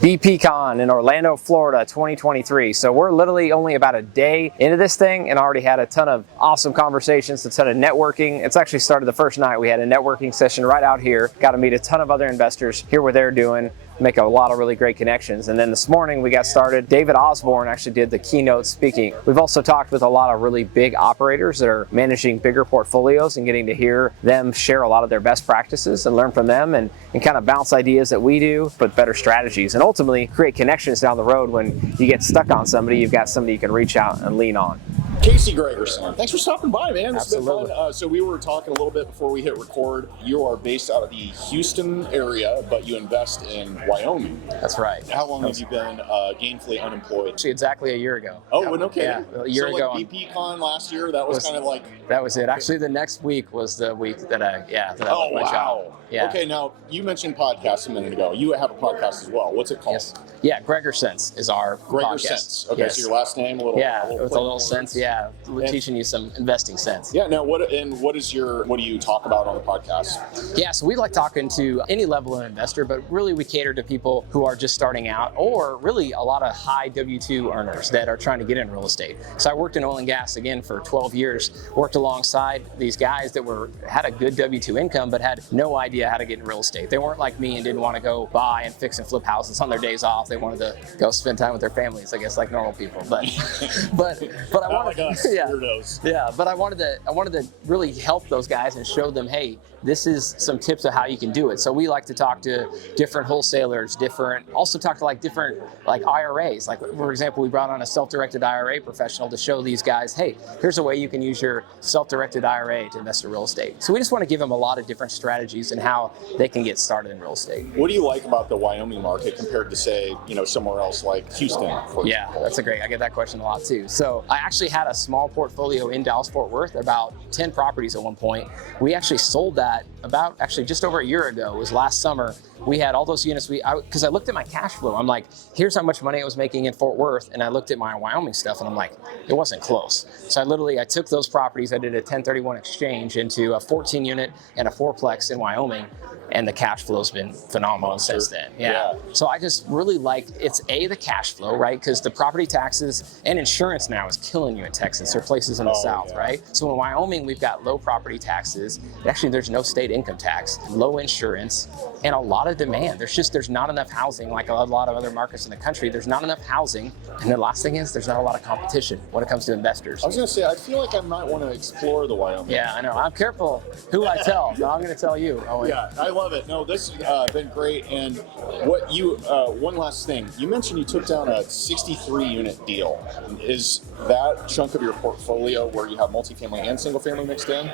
BPCon in Orlando, Florida, 2023. So we're literally only about a day into this thing and already had a ton of awesome conversations, a ton of networking. It's actually started the first night. We had a networking session right out here. Got to meet a ton of other investors, hear what they're doing, make a lot of really great connections. And then this morning we got started. David Osborne actually did the keynote speaking. We've also talked with a lot of really big operators that are managing bigger portfolios and getting to hear them share a lot of their best practices and learn from them and kind of bounce ideas that we do, but better strategies. And ultimately create connections down the road. When you get stuck on somebody, you've got somebody you can reach out and lean on. Casey Gregersense, thanks for stopping by, man. This Absolutely. has been fun. So we were talking a little bit before we hit record. You are based out of the Houston area, but you invest in Wyoming. That's right. How long have you been gainfully unemployed? Actually, exactly a year ago. Oh, no kidding. Yeah, a year so ago. Like BPCon last year, that was kind of like... That was it. Actually, the next week was the week that I Oh, my wow. job. Yeah. Okay, now, you mentioned podcasts a minute ago. You have a podcast as well. What's it called? Yes. Yeah, Gregersense is our podcast. Gregersense. Okay, Yes. So your last name, with a little sense, yeah. We're teaching you some investing sense. Yeah, now what do you talk about on the podcast? Yeah, so we like talking to any level of investor, but really we cater to people who are just starting out or really a lot of high W-2 earners that are trying to get in real estate. So I worked in oil and gas again for 12 years, worked alongside these guys that had a good W-2 income, but had no idea how to get in real estate. They weren't like me and didn't want to go buy and fix and flip houses on their days off. They wanted to go spend time with their families, I guess, like normal people. But I wanted, like us, weirdos. Yeah, but I wanted to really help those guys and show them, hey, this is some tips of how you can do it. So we like to talk to different wholesalers, also talk to different IRAs. Like, for example, we brought on a self-directed IRA professional to show these guys, hey, here's a way you can use your self-directed IRA to invest in real estate. So we just want to give them a lot of different strategies and how they can get started in real estate. What do you like about the Wyoming market compared to, say, somewhere else like Houston? Yeah, that's I get that question a lot too. So I actually had a small portfolio in Dallas-Fort Worth, about 10 properties at one point. We actually sold that about just over a year ago. It was last summer. We had all those units. Because I looked at my cash flow. I'm like, here's how much money I was making in Fort Worth, and I looked at my Wyoming stuff, and I'm like, it wasn't close. So I took those properties. I did a 1031 exchange into a 14 unit and a fourplex in Wyoming, and the cash flow's been phenomenal since then. Yeah. So I just really it's the cash flow, right? Because the property taxes and insurance now is killing you in Texas or places in the South, right? So in Wyoming, we've got low property taxes. Actually, there's no state income tax, low insurance, and a lot of demand. There's not enough housing, like a lot of other markets in the country. There's not enough housing. And the last thing is there's not a lot of competition when it comes to investors. I was going to say, I feel like I might want to explore the Wyoming. Yeah, I know. I'm careful who I tell. No, I'm going to tell you, Owen. Yeah, I love it. No, this has been great. And one last thing. You mentioned you took down a 63 unit deal. Is that chunk of your portfolio where you have multifamily and single family mixed in?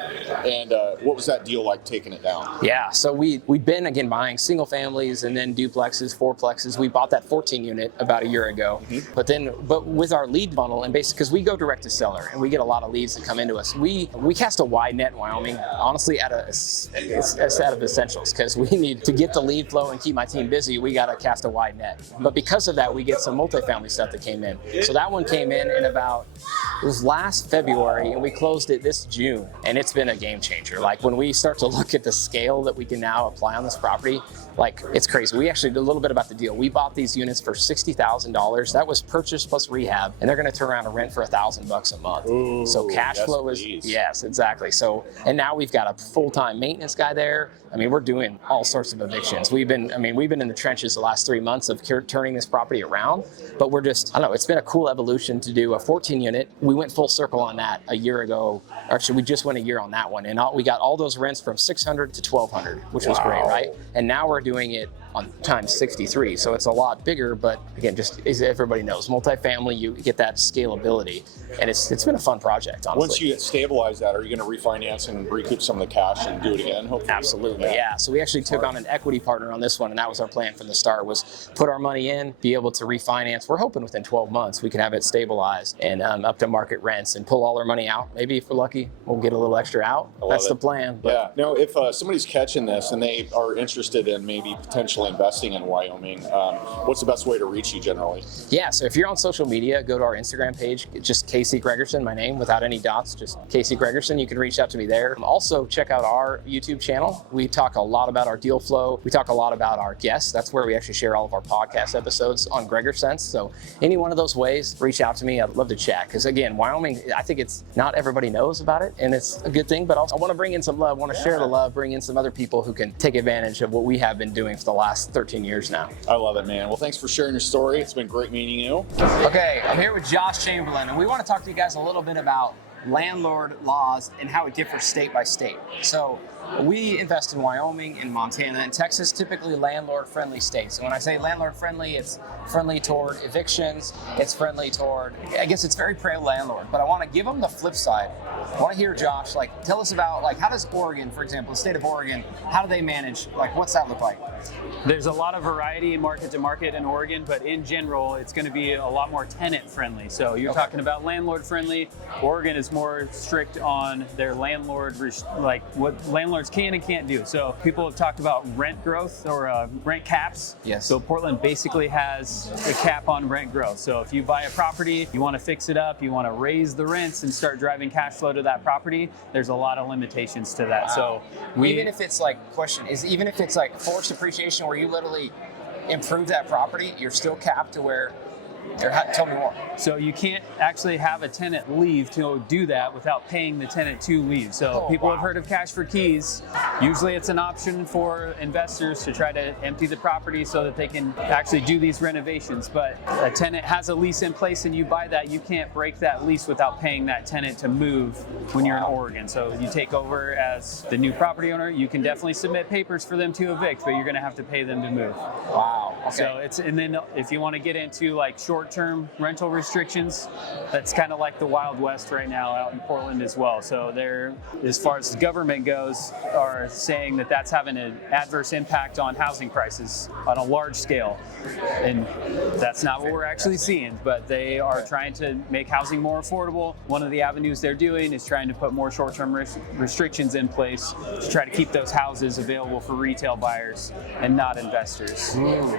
And what was that deal like taking it down? Yeah, so we've been, again, buying single families and then duplexes, fourplexes. We bought that 14 unit about a year ago. Mm-hmm. But with our lead funnel, and basically, because we go direct to seller and we get a lot of leads that come into us, we cast a wide net in Wyoming, honestly, out of essentials, because we need to get the lead flow and keep my team busy. We got to cast a wide net. But because of that, we get some multifamily stuff that came in. So that one came in it was last February, and we closed it this June, and it's been a game changer. Like, when we start to look at the scale that we can now apply on this property, it's crazy. We actually did a little bit about the deal. We bought these units for $60,000. That was purchase plus rehab, and they're going to turn around and rent for $1,000 a month. Ooh, so cash flow is, yes, exactly. So, and now we've got a full-time maintenance guy there. I mean, we're doing all sorts of evictions. We've been in the trenches the last 3 months of turning this property around, but it's been a cool evolution to do a 14 unit. We went full circle on that a year ago. Actually, we just went a year on that one, and we got all those rents from $600 to $1,200, which was great, right? And now we're doing it on times 63, so it's a lot bigger. But again, just as everybody knows, multifamily, you get that scalability, and it's been a fun project, honestly. Once you get stabilized that, are you going to refinance and recoup some of the cash and do it again, hopefully? Absolutely, yeah. So we actually took on an equity partner on this one, and that was our plan from the start, was put our money in, be able to refinance. We're hoping within 12 months we can have it stabilized and up to market rents and pull all our money out. Maybe if we're lucky, we'll get a little extra out. That's the plan. Yeah. Now, if somebody's catching this and they are interested in maybe potentially multifamily investing in Wyoming. What's the best way to reach you generally? Yeah, so if you're on social media, go to our Instagram page, just Casey Gregersen, my name, without any dots, just Casey Gregersen. You can reach out to me there. Also, check out our YouTube channel. We talk a lot about our deal flow. We talk a lot about our guests. That's where we actually share all of our podcast episodes on Gregersense. So any one of those ways, reach out to me. I'd love to chat. Because again, Wyoming, I think it's not everybody knows about it, and it's a good thing, but also I want to bring in some love, want to share the love, bring in some other people who can take advantage of what we have been doing for the last 13 years now. I love it, man. Well, thanks for sharing your story. It's been great meeting you. Okay, I'm here with Josh Chamberlin, and we want to talk to you guys a little bit about landlord laws and how it differs state by state. So we invest in Wyoming and Montana and Texas, typically landlord-friendly states. And when I say landlord-friendly, it's friendly toward evictions, it's friendly toward, I guess it's very pro-landlord, but I want to give them the flip side. I want to hear, Josh, tell us about, how does Oregon, for example, the state of Oregon, how do they manage, what's that look like? There's a lot of variety market to market in Oregon, but in general, it's going to be a lot more tenant-friendly. So you're talking about landlord-friendly. Oregon is more strict on their landlord, what landlords can and can't do. So people have talked about rent growth or rent caps. Yes. So Portland basically has a cap on rent growth. So if you buy a property, you want to fix it up, you want to raise the rents and start driving cash flow to that property, there's a lot of limitations to that. Wow. So even if it's even if it's forced appreciation where you literally improve that property, you're still capped to where. Tell me more. So you can't actually have a tenant leave to do that without paying the tenant to leave. So people have heard of cash for keys. Usually it's an option for investors to try to empty the property so that they can actually do these renovations. But a tenant has a lease in place and you buy that, you can't break that lease without paying that tenant to move when you're in Oregon. So you take over as the new property owner, you can definitely submit papers for them to evict, but you're going to have to pay them to move. Wow. Okay. So and then if you want to get into short-term rental restrictions, that's kind of like the Wild West right now out in Portland as well. So they're, as far as the government goes, are saying that that's having an adverse impact on housing prices on a large scale. And that's not what we're actually seeing, but they are trying to make housing more affordable. One of the avenues they're doing is trying to put more short-term restrictions in place to try to keep those houses available for retail buyers and not investors.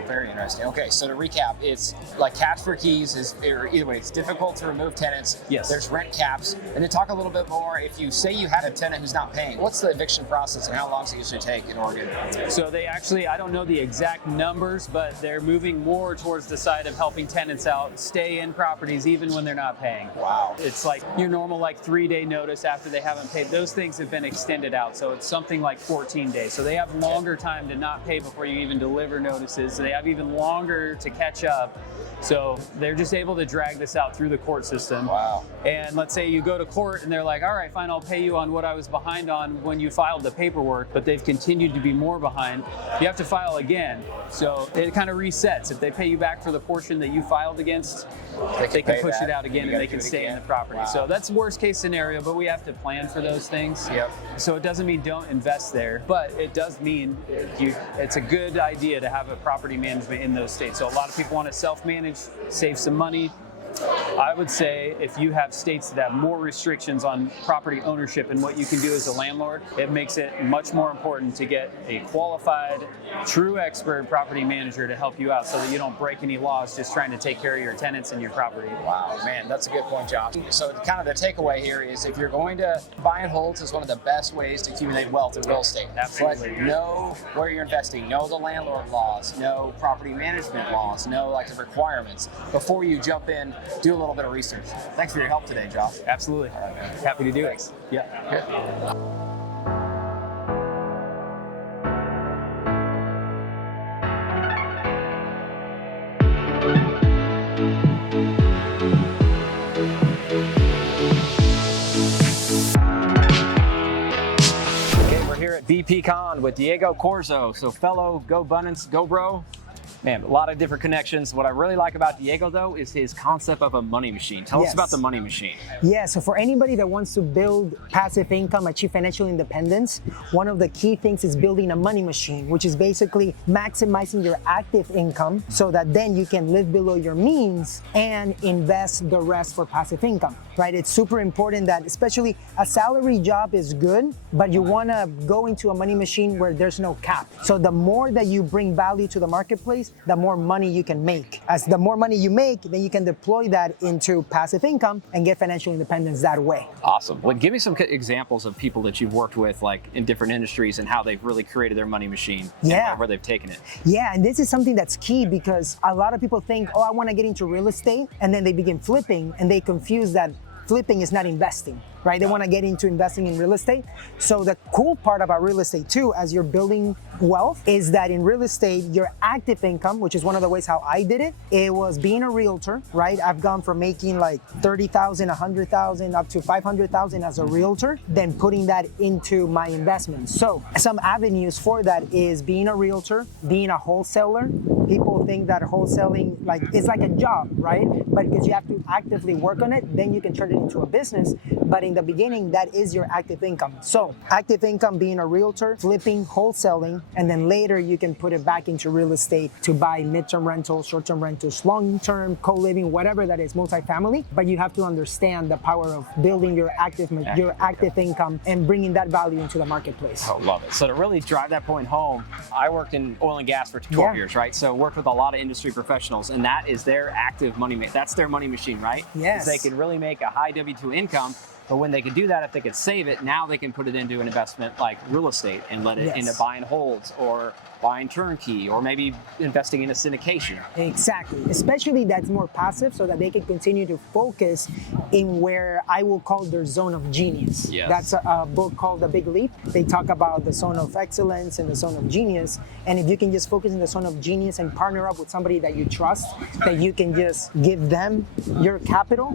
Very interesting. Okay, so to recap, it's like cash for keys is either way, it's difficult to remove tenants. Yes. There's rent caps. And to talk a little bit more, if you say you had a tenant who's not paying, what's the eviction process and how long does it usually take in Oregon? So they actually, I don't know the exact numbers, but they're moving more towards the side of helping tenants out, stay in properties even when they're not paying. Wow. It's like your normal 3-day notice after they haven't paid. Those things have been extended out. So it's something like 14 days. So they have longer time to not pay before you even deliver notices. So they have even longer to catch up. So they're just able to drag this out through the court system. Wow. And let's say you go to court and they're like, all right, fine, I'll pay you on what I was behind on when you filed the paperwork, but they've continued to be more behind. You have to file again. So it kind of resets. If they pay you back for the portion that you filed against, they can push it out again and they can stay in the property. Wow. So that's worst case scenario, but we have to plan for those things. Yep. So it doesn't mean don't invest there, but it does mean it's a good idea to have a property management in those states. So a lot of people want to self-manage, save some money. I would say if you have states that have more restrictions on property ownership and what you can do as a landlord, it makes it much more important to get a qualified, true expert property manager to help you out so that you don't break any laws just trying to take care of your tenants and your property. Wow, man, that's a good point, Josh. So kind of the takeaway here is if you're going to buy and hold is one of the best ways to accumulate wealth in real estate. Absolutely. But know where you're investing, know the landlord laws, know property management laws, know the requirements before you jump in. Do a little bit of research. Thanks for your help today, Josh. Absolutely. All right, man. Happy to do Thanks. it. Yeah. Good. BPCon with Diego Corzo. So fellow Go Abundance, Go Bro. Man, a lot of different connections. What I really like about Diego, though, is his concept of a money machine. Tell us about the money machine. Yeah, so for anybody that wants to build passive income, achieve financial independence, one of the key things is building a money machine, which is basically maximizing your active income so that then you can live below your means and invest the rest for passive income, right? It's super important that, especially a salary job is good, but you want to go into a money machine where there's no cap. So the more that you bring value to the marketplace, the more money you can make. As the more money you make, then you can deploy that into passive income and get financial independence that way. Awesome. Well, give me some examples of people that you've worked with, like in different industries, and how they've really created their money machine. Yeah. And where they've taken it. Yeah, and this is something that's key because a lot of people think, oh, I want to get into real estate, and then they begin flipping, and they confuse that flipping is not investing, right? They want to get into investing in real estate. So the cool part about real estate too, as you're building wealth, is that in real estate, your active income, which is one of the ways how I did it, it was being a realtor, right? I've gone from making like 30,000, 100,000, up to 500,000 as a realtor, then putting that into my investments. So some avenues for that is being a realtor, being a wholesaler. People think that wholesaling is like a job, right? But because you have to actively work on it, then you can turn it into a business. But in the beginning, that is your active income. So active income being a realtor, flipping, wholesaling, and then later you can put it back into real estate to buy midterm rentals, short-term rentals, long-term, co-living, whatever that is, multifamily. But you have to understand the power of building your active income and bringing that value into the marketplace. Oh, love it. So to really drive that point home, I worked in oil and gas for 12 years, right? So worked with a lot of industry professionals, and that is their active money. That's their money machine, right? Yes. They can really make a high W-2 income. But when they could do that, if they could save it, now they can put it into an investment like real estate and let it into buying holds or buying turnkey or maybe investing in a syndication. Exactly. Especially that's more passive so that they can continue to focus in where I will call their zone of genius. Yes. That's a book called The Big Leap. They talk about the zone of excellence and the zone of genius. And if you can just focus in the zone of genius and partner up with somebody that you trust, that you can just give them your capital,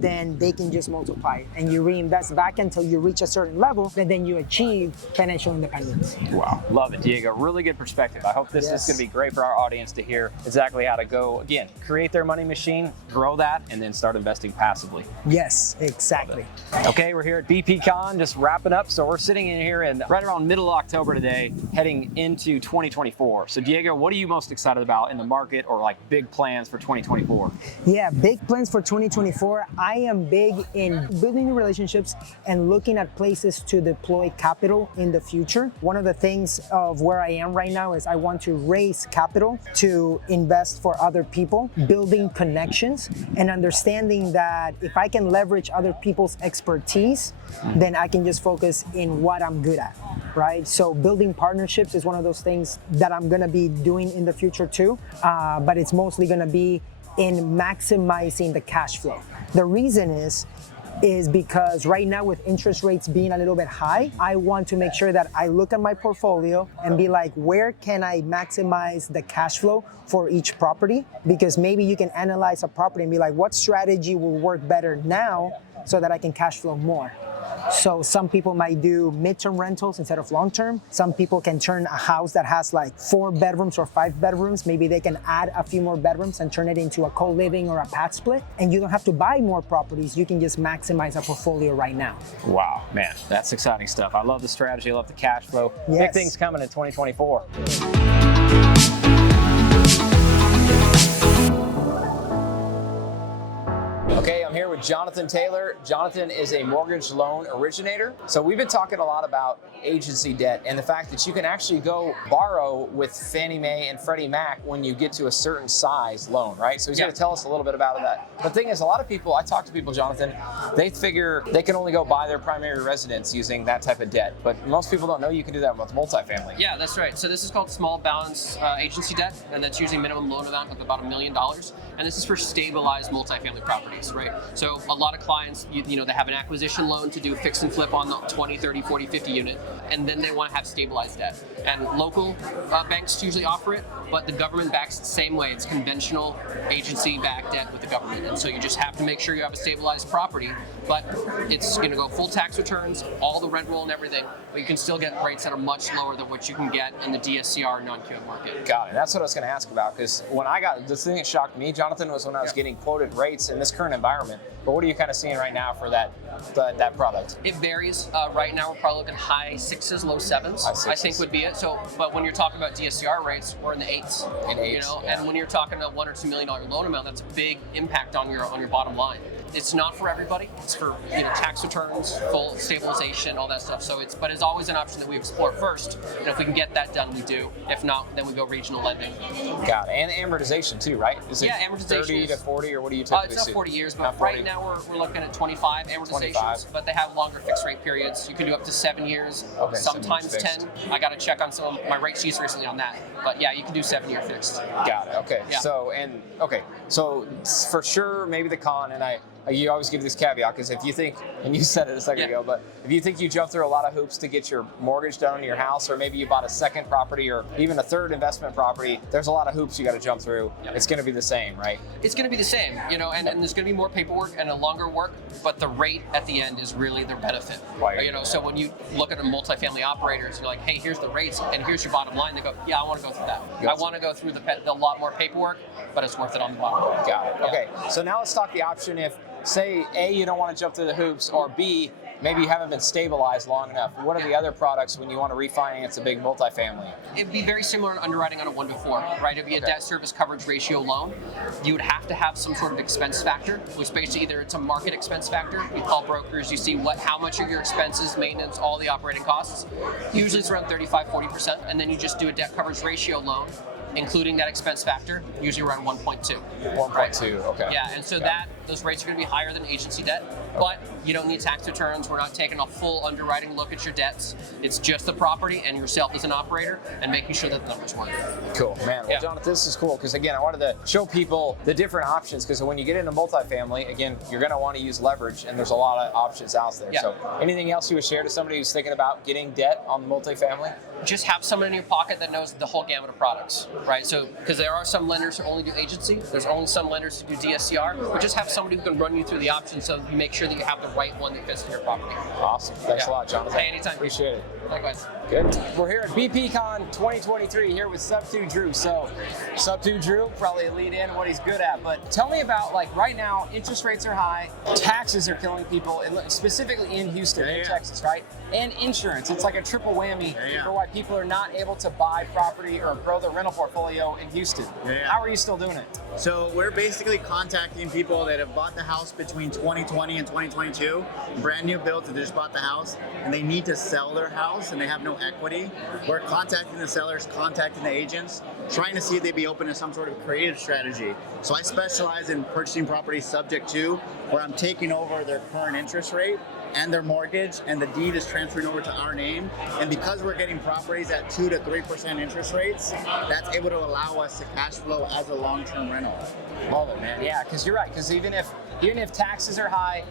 then they can just multiply it and you reinvest back until you reach a certain level, and then you achieve financial independence. Wow, love it, Diego. Really good perspective. I hope this is going to be great for our audience to hear exactly how to go, again, create their money machine, grow that, and then start investing passively. Yes, exactly. Okay, we're here at BPCon, just wrapping up. So we're sitting in here and right around middle of October today, heading into 2024. So Diego, what are you most excited about in the market or like big plans for 2024? Yeah, big plans for 2024. I am big in building new relationships and looking at places to deploy capital in the future. One of the things of where I am right now is I want to raise capital to invest for other people, building connections and understanding that if I can leverage other people's expertise, then I can just focus in what I'm good at, right? So building partnerships is one of those things that I'm gonna be doing in the future too, but it's mostly gonna be in maximizing the cash flow. The reason is because right now with interest rates being a little bit high, I want to make sure that I look at my portfolio and be like, where can I maximize the cash flow for each property? Because maybe you can analyze a property and be like, what strategy will work better now so that I can cash flow more? So some people might do midterm rentals instead of long-term. Some people can turn a house that has like 4 bedrooms or 5 bedrooms. Maybe they can add a few more bedrooms and turn it into a co-living or a pad split. And you don't have to buy more properties. You can just maximize a portfolio right now. Wow, man, that's exciting stuff. I love the strategy. I love the cash flow. Yes. Big things coming in 2024. Okay, I'm here with Jonathan Taylor. Jonathan is a mortgage loan originator. So we've been talking a lot about agency debt and the fact that you can actually go borrow with Fannie Mae and Freddie Mac when you get to a certain size loan, right? So he's going to tell us a little bit about that. The thing is, a lot of people, I talk to people, Jonathan, they figure they can only go buy their primary residence using that type of debt. But most people don't know you can do that with multifamily. Yeah, that's right. So this is called small balance agency debt, and that's usually minimum loan amount of about $1 million. And this is for stabilized multifamily properties, right? So So a lot of clients, you know, they have an acquisition loan to do fix and flip on the 20, 30, 40, 50 unit, and then they want to have stabilized debt. And local banks usually offer it, but the government backs it the same way. It's conventional agency-backed debt with the government. And so you just have to make sure you have a stabilized property, but it's going to go full tax returns, all the rent roll and everything, but you can still get rates that are much lower than what you can get in the DSCR non-QM market. Got it. That's what I was going to ask about, because when I got, the thing that shocked me, Jonathan, was when I was getting quoted rates in this current environment. But what are you kind of seeing right now for that product? It varies. Right now, we're probably looking high sixes, low sevens. I think would be it. So, but when you're talking about DSCR rates, we're in the eights. You know, and when you're talking a $1 or $2 million loan amount, that's a big impact on your bottom line. It's not for everybody. It's for, you know, tax returns, full stabilization, all that stuff. So but it's always an option that we explore first. And if we can get that done, we do. If not, then we go regional lending. Got it. And amortization too, right? Is it amortization 30 to 40, or what do you typically see? It's not 40 years, but right now we're looking at 25 amortizations. 25. But they have longer fixed rate periods. You can do up to 7 years, sometimes 10. I got to check on some of my rate sheets recently on that. But yeah, you can do 7-year fixed. Got it. Okay. Yeah. So for sure, maybe the con, and you always give this caveat, because if you think, and you said it a second ago, but if you think you jump through a lot of hoops to get your mortgage done on your house, or maybe you bought a second property or even a third investment property, there's a lot of hoops you got to jump through. Yep. It's going to be the same, right? It's going to be the same, you know, and there's going to be more paperwork and a longer work, but the rate at the end is really their benefit. You know, so when you look at a multifamily operators, you're like, hey, here's the rates and here's your bottom line. They go, yeah, I want to go through that. I want to go through the lot more paperwork, but it's worth it on the bottom line. Got it. Okay, so now let's talk the option if, say, A, you don't want to jump through the hoops, or B, maybe you haven't been stabilized long enough. What are the other products when you want to refinance a big multifamily? It'd be very similar in underwriting on a 1 to 4, right? It'd be a debt service coverage ratio loan. You would have to have some sort of expense factor, which basically either it's a market expense factor. You call brokers, you see how much are your expenses, maintenance, all the operating costs. Usually it's around 35-40%, and then you just do a debt coverage ratio loan, including that expense factor, usually around 1.2. 1.2, right? Okay. Yeah, and so those rates are going to be higher than agency debt, but you don't need tax returns. We're not taking a full underwriting look at your debts. It's just the property and yourself as an operator and making sure that the numbers work. Cool, man. Well, Jonathan, this is cool, because again, I wanted to show people the different options, because when you get into multifamily, again, you're going to want to use leverage, and there's a lot of options out there. So anything else you would share to somebody who's thinking about getting debt on the multifamily? Just have someone in your pocket that knows the whole gamut of products, right? So, because there are some lenders who only do agency, there's only some lenders who do DSCR, but just have somebody who can run you through the options so you make sure that you have the right one that fits in your property. Awesome. Thanks a lot, Jonathan. Hey, anytime. Appreciate it. Likewise. Good. We're here at BPCon 2023 here with Sub2 Drew. So, Sub2 Drew, probably a lead in what he's good at, but tell me about, like, right now, interest rates are high, taxes are killing people, specifically in Houston, in Texas, right? And insurance. It's like a triple whammy for why people are not able to buy property or grow their rental portfolio in Houston. How are you still doing it? So we're basically contacting people that have bought the house between 2020 and 2022, brand new builds that just bought the house, and they need to sell their house and they have no equity. We're contacting the sellers, contacting the agents, trying to see if they'd be open to some sort of creative strategy. So I specialize in purchasing properties subject to, where I'm taking over their current interest rate and their mortgage, and the deed is transferring over to our name. And because we're getting properties at 2 to 3% interest rates, that's able to allow us to cash flow as a long-term rental. Love it, man. Yeah, because you're right. Because even if taxes are high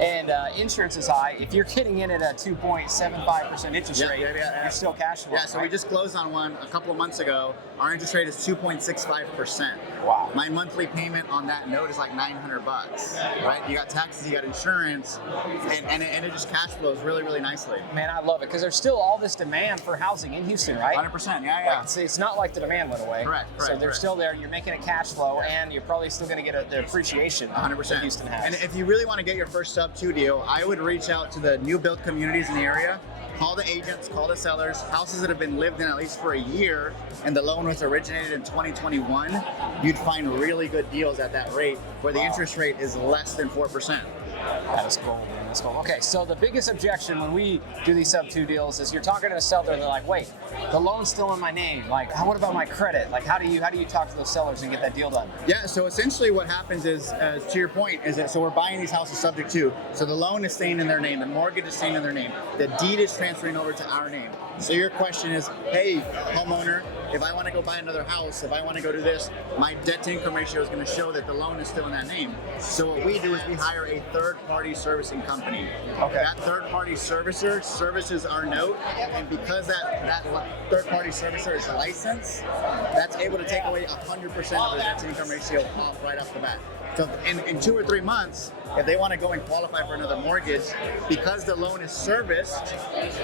and insurance is high, if you're getting in at a 2.75% interest rate, you're still cash flowing. Yeah, so we just closed on one a couple of months ago. Our interest rate is 2.65%. Wow. My monthly payment on that note is like $900, right? You got taxes, you got insurance, and it just cash flows really, really nicely. Man, I love it, because there's still all this demand for housing in Houston, right? 100%, yeah. Like, it's not like the demand went away. Correct. So they're still there. You're making a cash flow, and you're probably still going to get the appreciation 100%. that Houston has. And if you really want to get your first sub-2 deal, I would reach out to the new build communities in the area. Call the agents, call the sellers, houses that have been lived in at least for a year, and the loan was originated in 2021, you'd find really good deals at that rate, where the interest rate is less than 4%. That is gold, man. That's gold. Okay, so the biggest objection when we do these sub-2 deals is you're talking to a seller and they're like, wait, the loan's still in my name. Like, what about my credit? Like, how do you talk to those sellers and get that deal done? Yeah, so essentially what happens is, to your point, is that so we're buying these houses subject to, so the loan is staying in their name, the mortgage is staying in their name, the deed is transferring over to our name. So your question is, hey, homeowner, if I want to go buy another house, if I want to go do this, my debt to income ratio is going to show that the loan is still in that name. So what we do is we hire a third-party servicing company. Okay. That third-party servicer services our note, and because that third-party servicer is licensed, that's able to take away 100% of the debt to income ratio off right off the bat. So in 2 or 3 months, if they want to go and qualify for another mortgage, because the loan is serviced,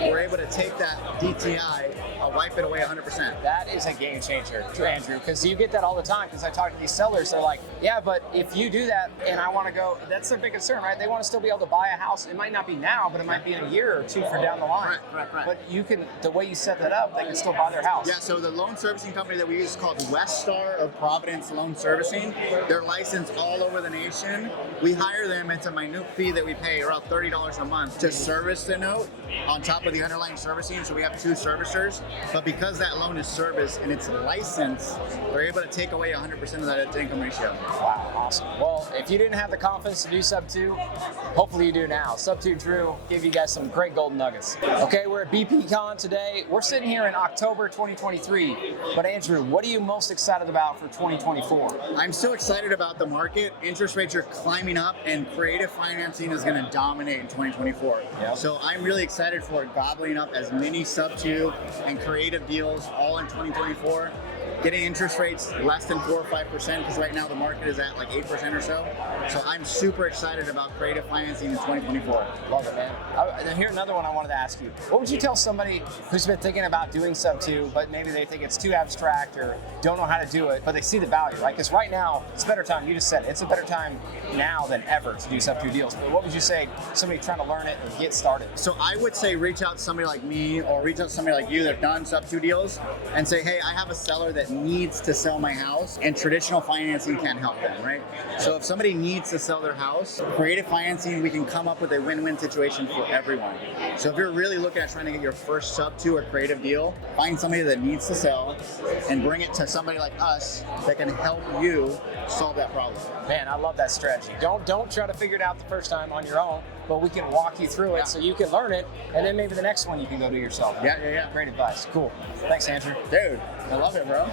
we're able to take that DTI, wipe it away 100%. That is a game changer, Andrew, because you get that all the time. Because I talk to these sellers, they're like, yeah, but if you do that and I want to go, that's their big concern, right? They want to still be able to buy a house. It might not be now, but it might be in a year or two for down the line. Right. But you can, the way you set that up, they can still buy their house. Yeah, so the loan servicing company that we use is called Westar or Providence Loan Servicing. They're licensed all over the nation. We hire them. It's a minute fee that we pay, around $30 a month, to service the note on top of the underlying servicing. So we have 2 servicers. But because that loan is serviced and it's licensed, they're able to take away 100% of that income ratio. Wow, awesome. Well, if you didn't have the confidence to do sub 2, hopefully you do now. Sub 2 Drew give you guys some great golden nuggets. Okay, we're at BPCon today. We're sitting here in October 2023. But Andrew, what are you most excited about for 2024? I'm so excited about the market. Interest rates are climbing up, and creative financing is going to dominate in 2024. Yep. So I'm really excited for gobbling up as many sub 2 and creative deals all in 2024. Getting interest rates less than 4 or 5%, because right now the market is at like 8% or so. So I'm super excited about creative financing in 2024. Love it, man. Here's another one I wanted to ask you. What would you tell somebody who's been thinking about doing sub 2, but maybe they think it's too abstract or don't know how to do it, but they see the value, right? Because right now, it's a better time. You just said it. It's a better time now than ever to do sub 2 deals. But what would you say to somebody trying to learn it and get started? So I would say reach out to somebody like me or reach out to somebody like you that have done sub 2 deals and say, hey, I have a seller that needs to sell my house, and traditional financing can't help them, right? So if somebody needs to sell their house, creative financing, we can come up with a win-win situation for everyone. So if you're really looking at trying to get your first sub 2 or creative deal, find somebody that needs to sell and bring it to somebody like us that can help you solve that problem. Man, I love that strategy. Don't try to figure it out the first time on your own, but we can walk you through it so you can learn it, and then maybe the next one you can go do yourself. Yeah. Great advice. Cool. Thanks, Andrew. Dude, I love it, bro.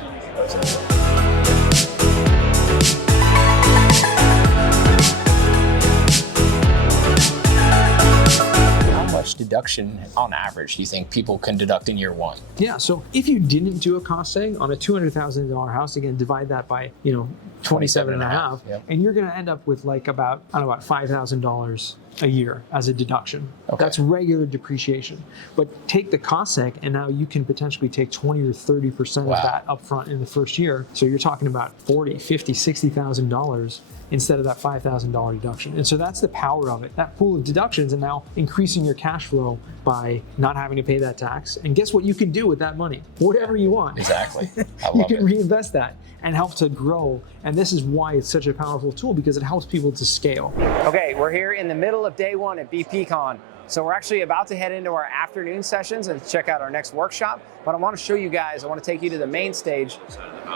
How much deduction on average do you think people can deduct in year one? Yeah, so if you didn't do a cost seg on a $200,000 house, again, divide that by 27 and a half, yep. And you're going to end up with like about $5,000 a year as a deduction. Okay. That's regular depreciation. But take the cost seg, and now you can potentially take 20 or 30% of that upfront in the first year. So you're talking about $40,000, $50,000, $60,000 instead of that $5,000 deduction. And so that's the power of it. That pool of deductions and now increasing your cash flow by not having to pay that tax. And guess what you can do with that money? Whatever you want. Exactly. I You love can it. reinvest that and help to grow. And this is why it's such a powerful tool, because it helps people to scale. Okay, we're here in the middle of day 1 at BPCon. So we're actually about to head into our afternoon sessions and check out our next workshop. But I want to show you guys, I want to take you to the main stage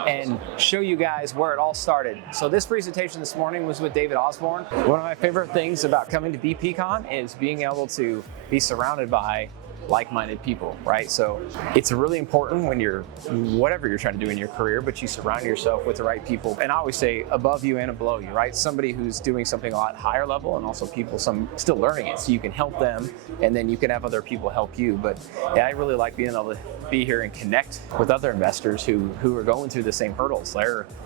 and show you guys where it all started. So this presentation this morning was with David Osborne. One of my favorite things about coming to BPCon is being able to be surrounded by like-minded people, right? So it's really important when you're, whatever you're trying to do in your career, but you surround yourself with the right people. And I always say above you and below you, right? Somebody who's doing something a lot higher level, and also people still learning it. So you can help them, and then you can have other people help you. But yeah, I really like being able to be here and connect with other investors who are going through the same hurdles.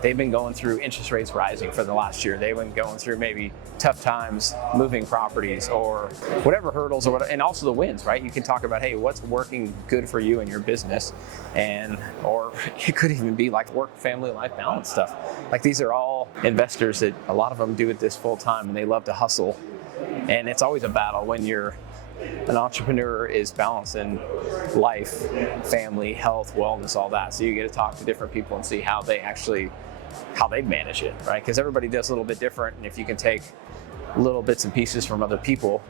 They've been going through interest rates rising for the last year. They've been going through maybe tough times moving properties or whatever hurdles, or whatever, and also the wins, right? You can talk about, hey, what's working good for you in your business, or it could even be like work, family, life balance stuff. Like these are all investors that a lot of them do it this full time, and they love to hustle. And it's always a battle when an entrepreneur is balancing life, family, health, wellness, all that. So you get to talk to different people and see how they manage it, right? Because everybody does a little bit different, and if you can take little bits and pieces from other people,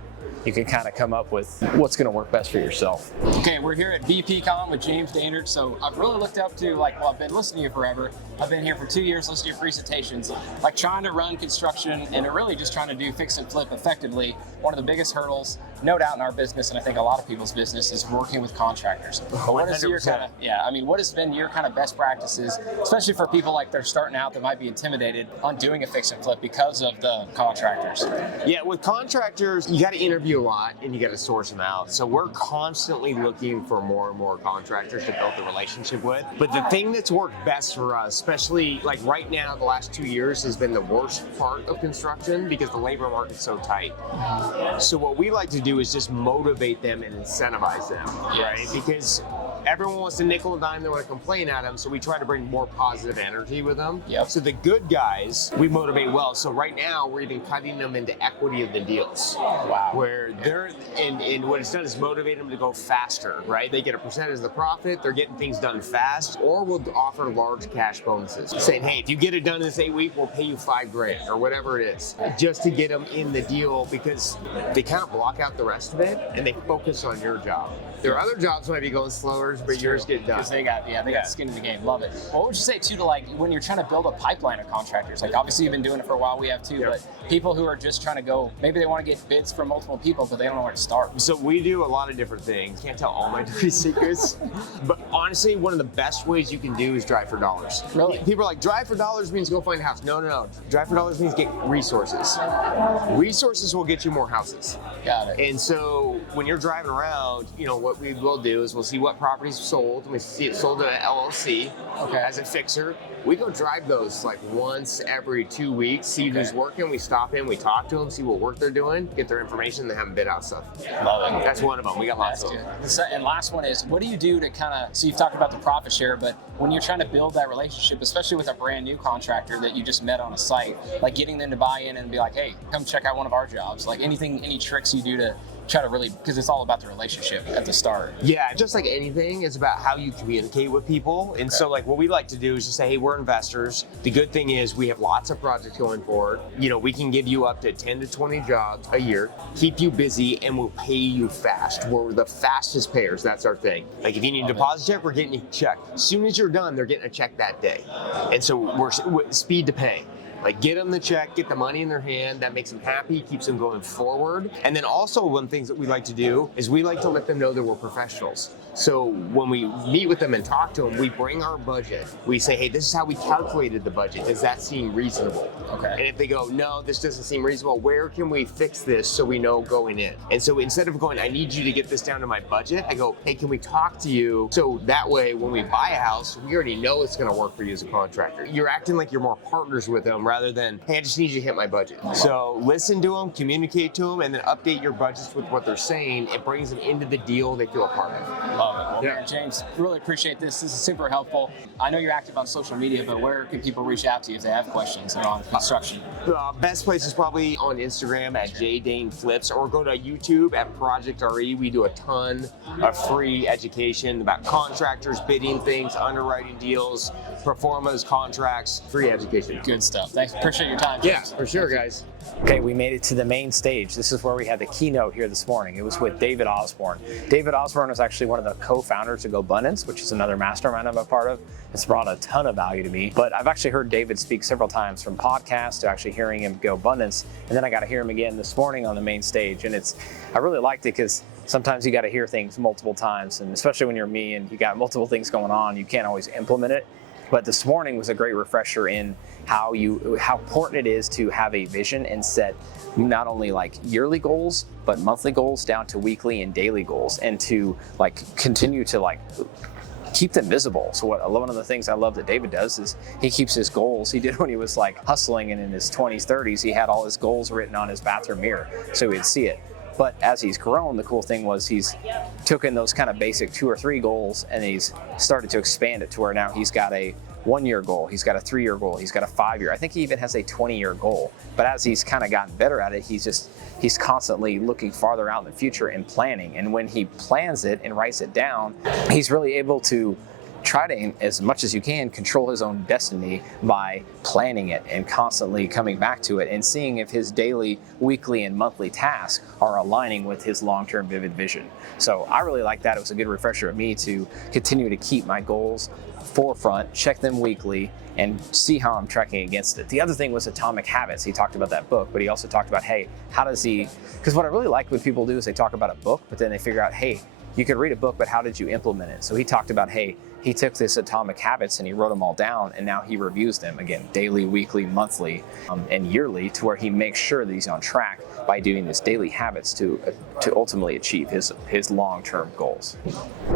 you can kind of come up with what's going to work best for yourself. Okay, we're here at BPCon with James Dainard. So I've really looked up to, I've been listening to you forever. I've been here for 2 years listening to your presentations, trying to run construction and really just trying to do fix and flip effectively. One of the biggest hurdles no doubt in our business, and I think a lot of people's business is working with contractors. But what is your 100%. what has been your kind of best practices, especially for people like they're starting out that might be intimidated on doing a fix and flip because of the contractors? Yeah, with contractors, you got to interview a lot and you got to source them out. So we're constantly looking for more and more contractors to build the relationship with. But the thing that's worked best for us, especially like right now, the last 2 years has been the worst part of construction because the labor market's so tight. So what we like to do is just motivate them and incentivize them, right? Because everyone wants to nickel and dime, they want to complain at them, so we try to bring more positive energy with them. Yep. So the good guys, we motivate well. So right now, we're even cutting them into equity of the deals. Wow. Where they're, and what it's done is motivate them to go faster, right? They get a percentage of the profit, they're getting things done fast, or we'll offer large cash bonuses. Saying, hey, if you get it done in this 8 week, we'll pay you $5,000 or whatever it is, just to get them in the deal because they kind of block out the rest of it and they focus on your job. Their other jobs might be going slower, but yours get done. Because they got skin in the game. Love it. What would you say too to like when you're trying to build a pipeline of contractors? Like obviously you've been doing it for a while, we have too, but people who are just trying to go, maybe they want to get bids from multiple people, but they don't know where to start. So we do a lot of different things. Can't tell all my dirty secrets, but honestly, one of the best ways you can do is drive for dollars. Really? People are like, drive for dollars means go find a house. No. Drive for dollars means get resources. Resources will get you more houses. Got it. And so when you're driving around, what we will do is we'll see what properties sold. And we see it sold to an LLC as a fixer. We go drive those like once every 2 weeks, see who's working. We stop in, we talk to them, see what work they're doing, get their information, they haven't bid out stuff. Love it. That's one of them. We got lots of them. And last one is, what do you do to kind of, so you've talked about the profit share, but when you're trying to build that relationship, especially with a brand new contractor that you just met on a site, like getting them to buy in and be like, hey, come check out one of our jobs. Like any tricks you do to try to really, because it's all about the relationship at the start. Yeah, just like anything, it's about how you communicate with people. And so like what we like to do is just say, hey, we're investors. The good thing is we have lots of projects going forward. We can give you up to 10 to 20 jobs a year, keep you busy, and we'll pay you fast. We're the fastest payers, that's our thing. Like if you need a deposit check, we're getting you a check. As soon as you're done, they're getting a check that day. And so we're speed to pay. Like get them the check, get the money in their hand. That makes them happy, keeps them going forward. And then also one of the things that we like to do is we like to let them know that we're professionals. So when we meet with them and talk to them, we bring our budget. We say, hey, this is how we calculated the budget. Does that seem reasonable? Okay. And if they go, no, this doesn't seem reasonable, where can we fix this so we know going in? And so instead of going, I need you to get this down to my budget, I go, hey, can we talk to you? So that way, when we buy a house, we already know it's gonna work for you as a contractor. You're acting like you're more partners with them rather than, hey, I just need you to hit my budget. So listen to them, communicate to them, and then update your budgets with what they're saying. It brings them into the deal they feel a part of. Love it. Well, man, James, really appreciate this. This is super helpful. I know you're active on social media, but where can people reach out to you if they have questions on construction? The best place is probably on Instagram at jdainflips, or go to YouTube at Project RE. We do a ton of free education about contractors, bidding things, underwriting deals, pro formas, contracts, free education. Good stuff. Thanks. Appreciate your time, James. Yeah, for sure, guys. Okay, we made it to the main stage. This is where we had the keynote here this morning. It was with David Osborne. David Osborne is actually one of the co-founders of GoBundance, which is another mastermind I'm a part of. It's brought a ton of value to me. But I've actually heard David speak several times, from podcasts to actually hearing him GoBundance. And then I got to hear him again this morning on the main stage. And I really liked it because sometimes you got to hear things multiple times. And especially when you're me and you got multiple things going on, you can't always implement it. But this morning was a great refresher in how important it is to have a vision and set not only like yearly goals, but monthly goals down to weekly and daily goals, and to like continue to like keep them visible. So one of the things I love that David does is he keeps his goals. He did when he was like hustling and in his 20s, 30s, he had all his goals written on his bathroom mirror so he'd see it. But as he's grown, the cool thing was he's taken those kind of basic 2 or 3 goals and he's started to expand it to where now he's got a 1-year goal, he's got a 3-year goal, he's got a 5-year. I think he even has a 20-year goal. But as he's kind of gotten better at it, he's constantly looking farther out in the future and planning. And when he plans it and writes it down, he's really able to try to, as much as you can, control his own destiny by planning it and constantly coming back to it and seeing if his daily, weekly, and monthly tasks are aligning with his long-term vivid vision. So I really like that. It was a good refresher of me to continue to keep my goals forefront, check them weekly, and see how I'm tracking against it. The other thing was Atomic Habits. He talked about that book, but he also talked about, hey, how does he, because what I really like when people do is they talk about a book, but then they figure out, hey, you could read a book, but how did you implement it? So he talked about, hey, he took this Atomic Habits and he wrote them all down, and now he reviews them again, daily, weekly, monthly, and yearly, to where he makes sure that he's on track by doing this daily habits to ultimately achieve his long-term goals.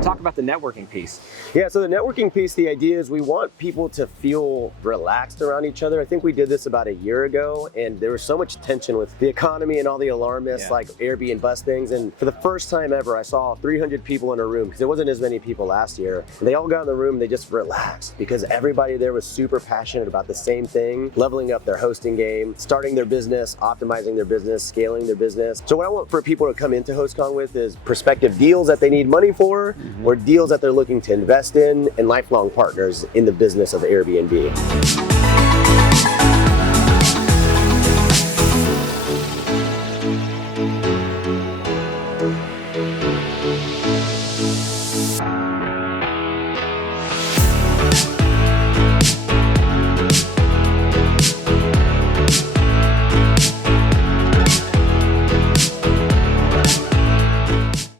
Talk about the networking piece. Yeah, so the networking piece, the idea is we want people to feel relaxed around each other. I think we did this about a year ago, and there was so much tension with the economy and all the alarmists, like Airbnb bus things. And for the first time ever, I saw 300 people in a room, because there wasn't as many people last year. And they all got in the room and they just relaxed, because everybody there was super passionate about the same thing, leveling up their hosting game, starting their business, optimizing their business, scaling their business. So what I want for people to come into HostCon with is prospective deals that they need money for, or deals that they're looking to invest in, and lifelong partners in the business of Airbnb.